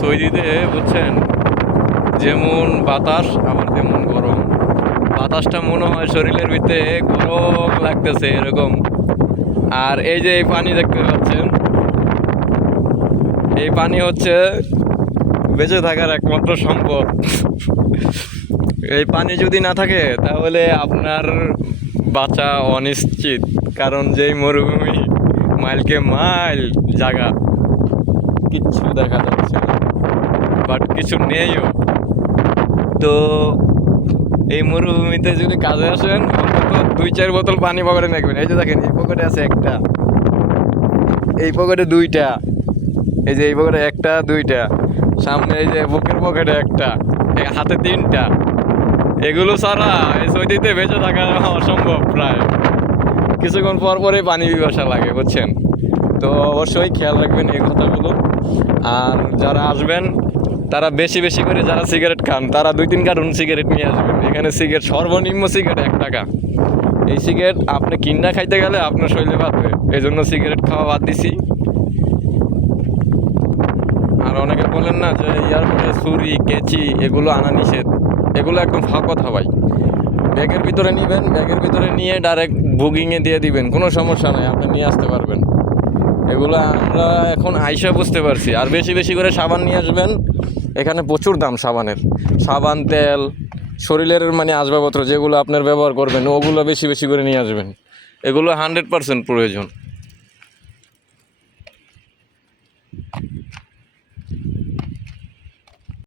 সৌদিতে বুঝছেন, যেমন বাতাস আবার তেমন গরম। বাতাসটা মনে হয় শরীরের ভিতরে গরম লাগতেছে এরকম। আর এই যে এই পানি দেখতে পাচ্ছেন, এই পানি হচ্ছে বেঁচে থাকার একমাত্র সম্পদ। এই পানি যদি না থাকে তাহলে আপনার বাঁচা অনিশ্চিত, কারণ যেই মরুভূমি, মাইলকে মাইল জায়গা, কিচ্ছু দেখা যাচ্ছে না, বাট কিছু নেইও। তো এই মরুভূমিতে যদি কাজে আসেন, অন্তত 2-4 বোতল পানি পকেটে রাখবেন। এই যে দেখেন, এই পকেটে আছে একটা, এই পকেটে দুইটা, এই যে এই পকেটে একটা দুইটা, সামনে এই যে বুকের পকেটে একটা, এই হাতে তিনটা। এগুলো ছাড়া এই সৌদিতে বেঁচে থাকা অসম্ভব প্রায়। কিছুক্ষণ পর পরে পানি পিপাসা লাগে, বুঝছেন। তো অবশ্যই খেয়াল রাখবেন এই কথাগুলো। আর যারা আসবেন তারা বেশি বেশি করে, যারা সিগারেট খান তারা 2-3 কার্টুন সিগারেট নিয়ে আসবেন। এখানে সিগারেট, সর্বনিম্ন সিগারেট 1 টাকা। এই সিগারেট আপনি কিনা খাইতে গেলে আপনার শরীরে বাঁধবে, এই জন্য সিগারেট খাওয়া বাদ দিছি। আর অনেকে বলেন না যে এয়ারপোর্টে ছুরি কেচি এগুলো আনা নিষেধ, এগুলো একদম ফাঁক কথা ভাই। ব্যাগের ভিতরে নেবেন, ব্যাগের ভিতরে নিয়ে ডাইরেক্ট বুকিংয়ে দিয়ে দিবেন, কোনো সমস্যা নাই, আপনি নিয়ে আসতে পারবেন। এগুলো আমরা এখন আইসা বুঝতে পারছি। আর বেশি বেশি করে সাবান নিয়ে আসবেন, এখানে প্রচুর দাম সাবানের। সাবান, তেল, শরীরের মানে আসবাবপত্র যেগুলো আপনার ব্যবহার করবেন ওগুলো বেশি বেশি করে নিয়ে আসবেন। এগুলো 100% প্রয়োজন।